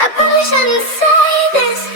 I probably shouldn't say this.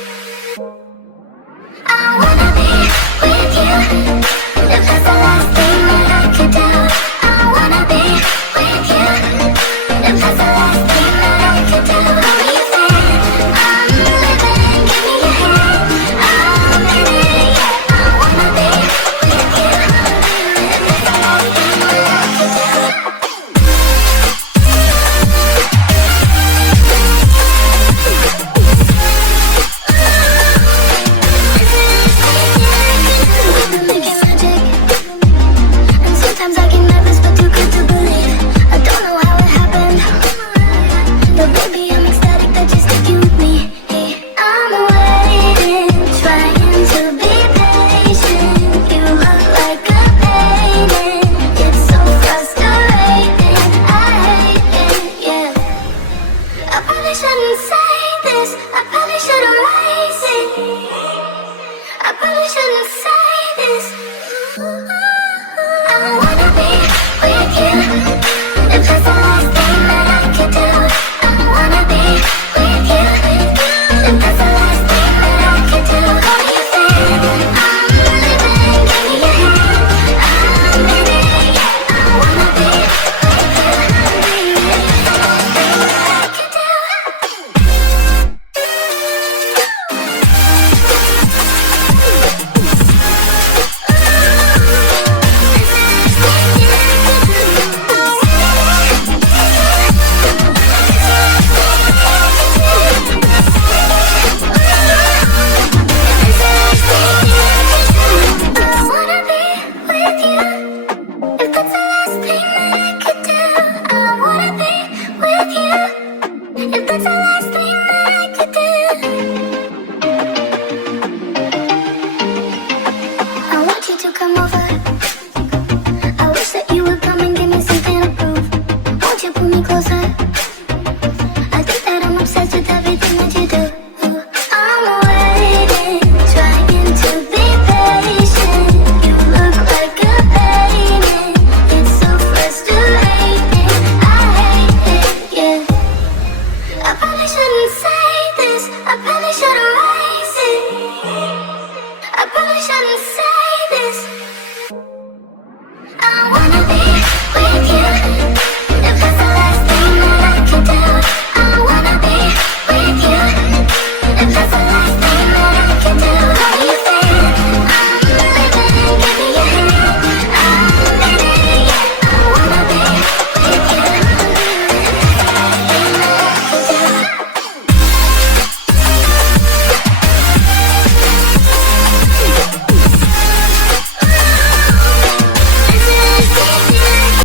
probably shouldn't say this. I probably should erase it. I probably shouldn't say this. I wanna be with you. If that's the last thing that I could do, I wanna be with you. If that's the last thing that I could do, hold you there. I'm living, give me your hand. I'm living, yeah. I wanna be with you. If that's the last thing that I could do. I wanna be with you. If that's the last thing that I could do, I wanna be with you. If that's the last thing